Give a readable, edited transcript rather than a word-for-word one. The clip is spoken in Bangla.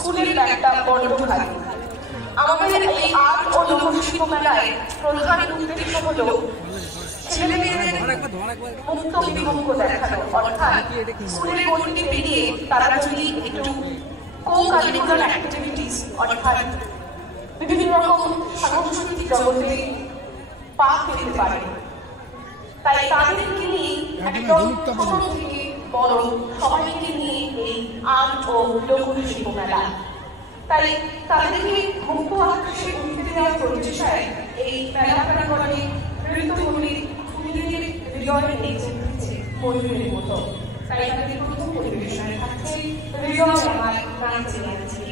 স্কুলের ব্যাগটা বড্ড ভারী। আমাদের এই আর্ট ও লোকশিল্প মেলায় প্রধান উদ্দেশ্য হল ছেলেমেয়েদের মুক্ত বিভঙ্গ দেখানো, অর্থাৎ স্কুলের গণ্ডি পেরিয়ে তারা যদি একটু কো-কারিকুলার অ্যাক্টিভিটিস অর্থাৎ বিভিন্ন রকম সাংস্কৃতিক জগতে পা ফেলতে পারে। তাই তাদেরকে নিয়ে একদম ছোট থেকে বড় সবাইকে নিয়ে এই আর্ট ও লোকশিল্প মেলা। তাই তাদেরকে মুক্ত আকাশে উঠতে দেওয়ার প্রচেষ্টায় এই মেলা প্রাঙ্গণে নৃত্যগুলি নিজেদের হৃদয়ে নেচে উঠেছে ময়ূরের মতো। তাই তাদের প্রথম পরিবেশনায় থাকছে হৃদয় আমার নাচে নাচে।